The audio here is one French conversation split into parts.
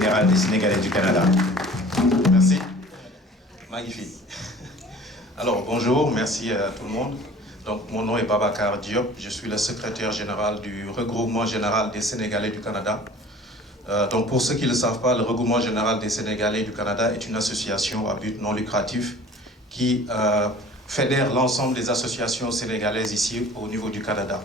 général des Sénégalais du Canada. Merci. Magnifique. Alors, bonjour, merci à tout le monde. Donc, mon nom est Babacar Diop, je suis le secrétaire général du Regroupement général des Sénégalais du Canada. Donc, pour ceux qui ne le savent pas, le Regroupement général des Sénégalais du Canada est une association à but non lucratif qui fédère l'ensemble des associations sénégalaises ici au niveau du Canada.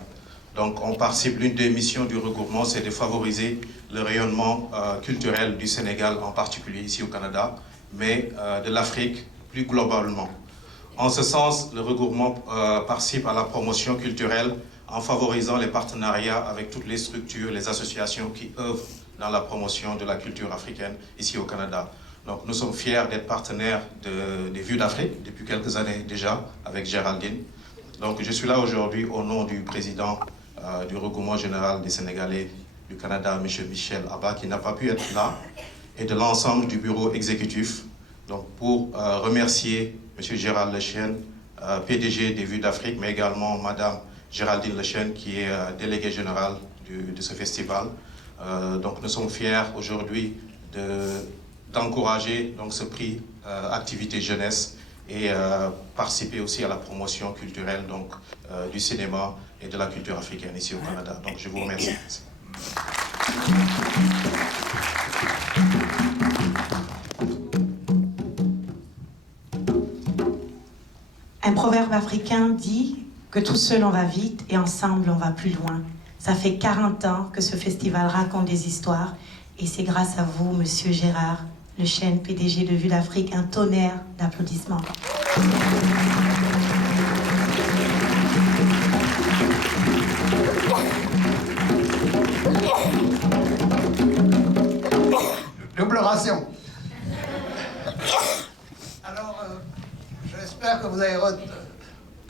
Donc, on participe, l'une des missions du regroupement, c'est de favoriser le rayonnement culturel du Sénégal, en particulier ici au Canada, mais de l'Afrique plus globalement. En ce sens, le regroupement participe à la promotion culturelle en favorisant les partenariats avec toutes les structures, les associations qui œuvrent dans la promotion de la culture africaine ici au Canada. Donc nous sommes fiers d'être partenaires des Vues d'Afrique depuis quelques années déjà avec Géraldine. Donc je suis là aujourd'hui au nom du président du regroupement général des Sénégalais du Canada, M. Michel Abba, qui n'a pas pu être là, et de l'ensemble du bureau exécutif, donc pour remercier M. Gérald Lechêne, PDG des Vues d'Afrique, mais également Mme Géraldine Lechêne, qui est déléguée générale de ce festival. Donc nous sommes fiers aujourd'hui d'encourager ce prix Activité Jeunesse et participer aussi à la promotion culturelle du cinéma et de la culture africaine ici au Canada. Donc je vous remercie. Un proverbe africain dit que tout seul on va vite et ensemble on va plus loin. Ça fait 40 ans que ce festival raconte des histoires et c'est grâce à vous, Monsieur Gérard Lechêne, PDG de Vues d'Afrique, un tonnerre d'applaudissements. Double ration. Alors, j'espère que vous avez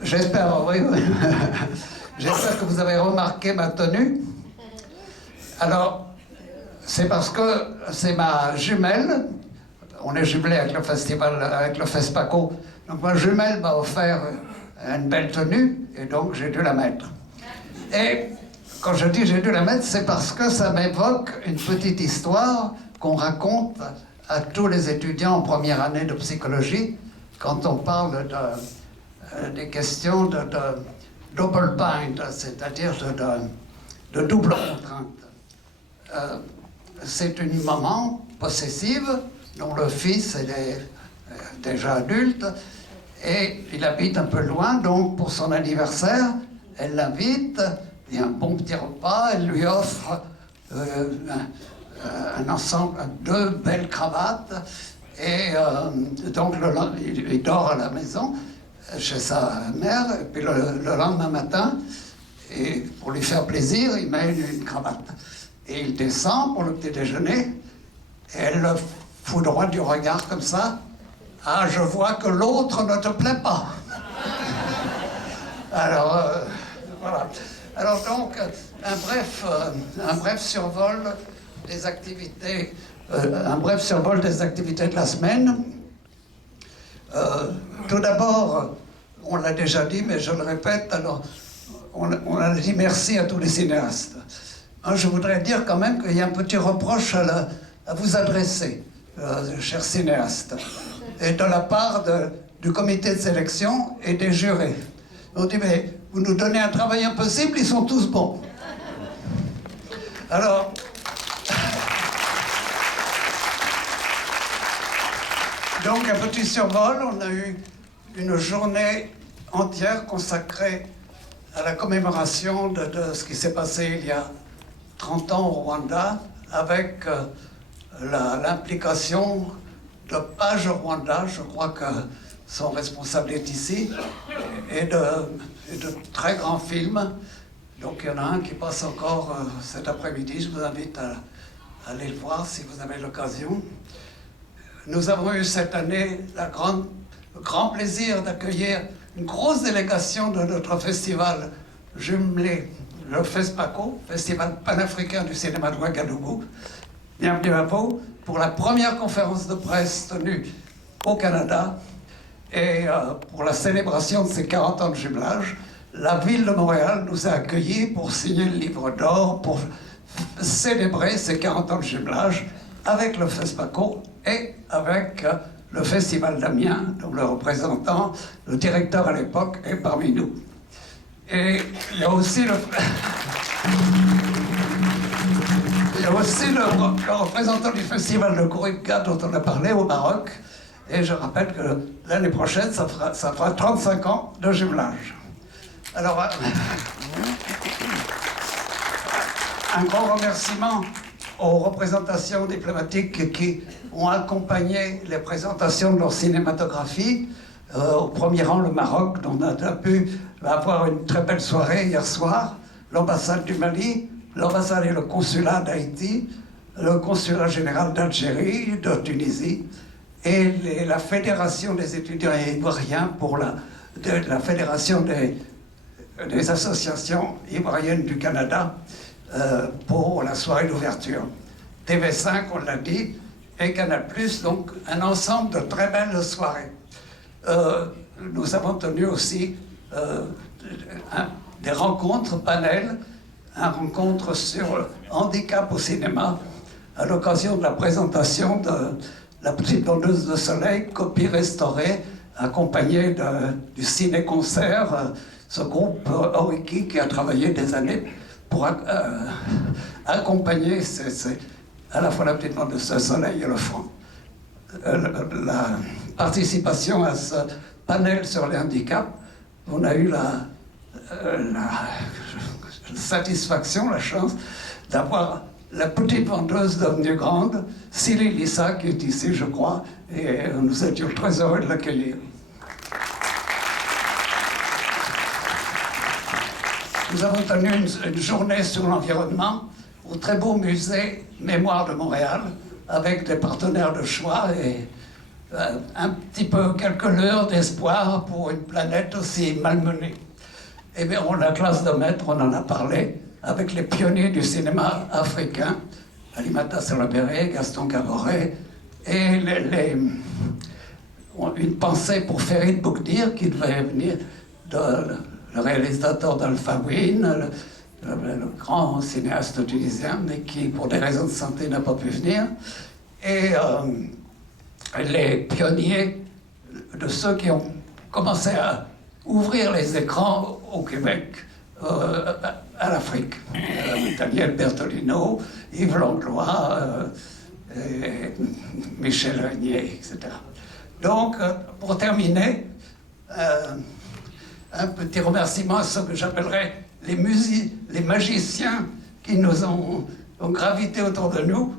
j'espère que vous avez remarqué ma tenue. Alors, c'est parce que c'est ma jumelle. On est jumelé avec le festival, avec le FESPACO. Donc ma jumelle m'a offert une belle tenue et donc j'ai dû la mettre. Et quand je dis j'ai dû la mettre, c'est parce que ça m'évoque une petite histoire qu'on raconte à tous les étudiants en première année de psychologie quand on parle des questions de double bind, c'est-à-dire de double contrainte. C'est une maman possessive dont le fils est déjà adulte et il habite un peu loin, donc pour son anniversaire, elle l'invite, il y a un bon petit repas, elle lui offre un ensemble, deux belles cravates et donc il dort à la maison chez sa mère et puis le lendemain matin, et pour lui faire plaisir, il met une cravate. Et il descend pour le petit déjeuner, et elle le foudroie du regard comme ça. « Ah, je vois que l'autre ne te plaît pas. » Alors, voilà. Alors donc, un bref survol des activités, de la semaine. Tout d'abord, on l'a déjà dit, mais je le répète, alors, on a dit merci à tous les cinéastes. Je voudrais dire quand même qu'il y a un petit reproche à vous adresser, chers cinéastes, et de la part du comité de sélection et des jurés. On dit, mais vous nous donnez un travail impossible, ils sont tous bons. Alors, donc un petit survol, on a eu une journée entière consacrée à la commémoration de ce qui s'est passé il y a 30 ans au Rwanda, avec l'implication de Page Rwanda, je crois que son responsable est ici, et de très grands films. Donc il y en a un qui passe encore cet après-midi, je vous invite à aller le voir si vous avez l'occasion. Nous avons eu cette année le grand plaisir d'accueillir une grosse délégation de notre festival jumelé, le FESPACO, Festival panafricain du cinéma de Ouagadougou. Bienvenue à vous pour la première conférence de presse tenue au Canada et pour la célébration de ces 40 ans de jumelage. La ville de Montréal nous a accueillis pour signer le livre d'or, pour célébrer ces 40 ans de jumelage avec le FESPACO et avec le Festival d'Amiens, dont le représentant, le directeur à l'époque, est parmi nous. Et il y a aussi le représentant du Festival de Khouribga dont on a parlé au Maroc. Et je rappelle que l'année prochaine, ça fera 35 ans de jumelage. Alors, un grand remerciement aux représentations diplomatiques qui ont accompagné les présentations de leur cinématographie. Au premier rang, le Maroc, dont on a pu avoir une très belle soirée hier soir, l'ambassade du Mali, l'ambassade et le consulat d'Haïti, le consulat général d'Algérie, de Tunisie, et la Fédération des étudiants ivoiriens pour la Fédération des associations ivoiriennes du Canada pour la soirée d'ouverture. TV5, on l'a dit, et Canal+, donc un ensemble de très belles soirées. Nous avons tenu aussi des rencontres, panels, une rencontre sur le handicap au cinéma, à l'occasion de la présentation de La Petite Vendeuse de Soleil, copie restaurée, accompagnée du ciné-concert, ce groupe Oriki qui a travaillé des années pour accompagner à la fois La Petite Vendeuse de Soleil et le Franc. La participation à ce panel sur les handicaps, on a eu la satisfaction, la chance d'avoir la petite vendeuse devenue grande, Céline Lissa, qui est ici, je crois, et nous étions très heureux de l'accueillir. Nous avons tenu une journée sur l'environnement au très beau musée Mémoire de Montréal, avec des partenaires de choix et un petit peu quelques lueurs d'espoir pour une planète aussi malmenée. Eh bien, on a la classe de maître, on en a parlé, avec les pionniers du cinéma africain, Alimata Salabéré, Gaston Caboret, et une pensée pour Ferid Boukdir, qui devait venir, le réalisateur d'Al-Fawin, le grand cinéaste tunisien, mais qui, pour des raisons de santé, n'a pas pu venir, et les pionniers de ceux qui ont commencé à ouvrir les écrans au Québec, à l'Afrique. Daniel Bertolino, Yves Langlois, Michel Régnier, etc. Donc, pour terminer, un petit remerciement à ceux que j'appellerais les magiciens qui nous ont gravité autour de nous.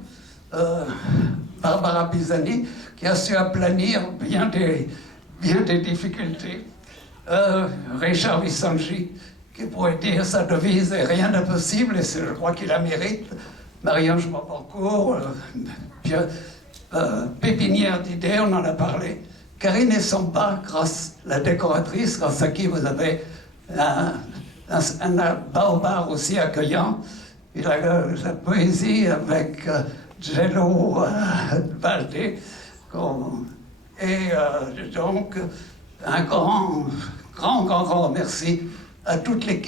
Barbara Pisani, qui a su aplanir bien des difficultés. Richard Vissanji, qui pourrait dire sa devise est rien d'impossible, et je crois qu'il la mérite. Marie-Ange Montbancourt, pépinière d'idées, on en a parlé. Karine Essamba, la décoratrice, grâce à qui vous avez un baobab aussi accueillant. Et la poésie avec Jello Valdé. Et donc, un grand merci à toute l'équipe.